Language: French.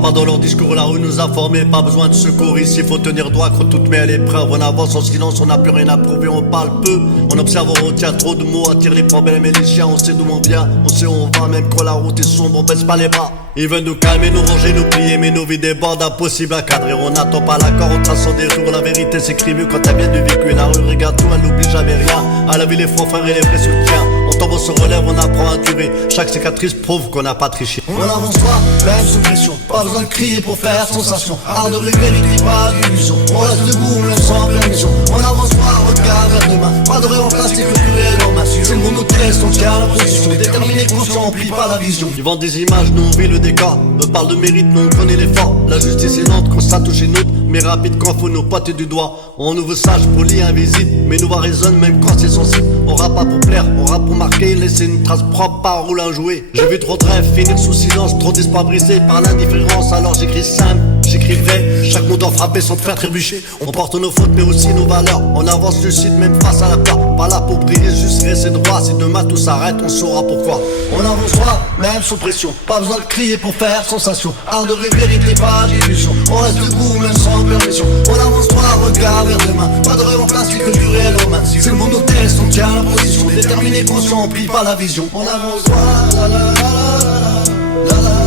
crois pas dans leur discours, la rue nous a formés. Pas besoin de secours, ici faut tenir droit contre toutes mes l'épreuve. On avance en silence, on n'a plus rien à prouver, on parle peu. On observe, on retient trop de mots, attire les problèmes et les chiens. On sait d'où on vient, on sait où on va, même quand la route est sombre, on baisse pas les bras. Ils veulent nous calmer, nous ranger, nous plier, mais nos vies débordent, impossible à cadrer. On n'attend pas l'accord, on trace son détour. La vérité s'écrit mieux quand elle vient du vécu. La rue regarde tout, elle n'oublie jamais rien. À la vie les faux frères et les vrais soutiens. On tombe, on se relève, on apprend à durer. Chaque cicatrice prouve qu'on n'a pas triché. On avance droit, même sous pression. Pas besoin de crier pour faire sensation. Art de vérité, pas d'illusion. On reste debout, même sans permission. On avance droit, regard vers demain. Pas de rêve en plastique, le pluriel en main. C'est le monde nous teste, on tient la position. Déterminé, conscient, on plie pas la vision. Ils vendent des images, nous on vit le décor. Eux parlent de mérite, nous on connaît l'effort. La justice est lente, quand ça touche une autre. Mais rapide quand faut nous pointer du doigt. On nous veut sage, poli, invisible. Mais nous voix résonne même quand c'est sensible. On rappe pas pour plaire, on rappe pour marquer. Laisser une trace propre, pas un rôle à jouer. J'ai vu trop de rêves finir sous silence. Trop d'espoir brisé par l'indifférence. Alors j'écris simple, j'écris vrai. Chaque mot doit frapper sans te faire trébucher. On porte nos fautes mais aussi nos valeurs. On avance lucide même face à la peur. Pas là pour briller, juste rester droit. Si demain tout s'arrête, on saura pourquoi. On avance droit, même sous pression. Pas besoin de crier pour faire sensation. Art de vérité, pas d'illusion. On reste debout, même sans permission. On avance droit, regard vers demain. Pas de rêve en plastique, que du réel en main. C'est le monde nous teste, on tient la position. Déterminé, conscient, on plie pas la vision. On avance droit, la la la la la la la.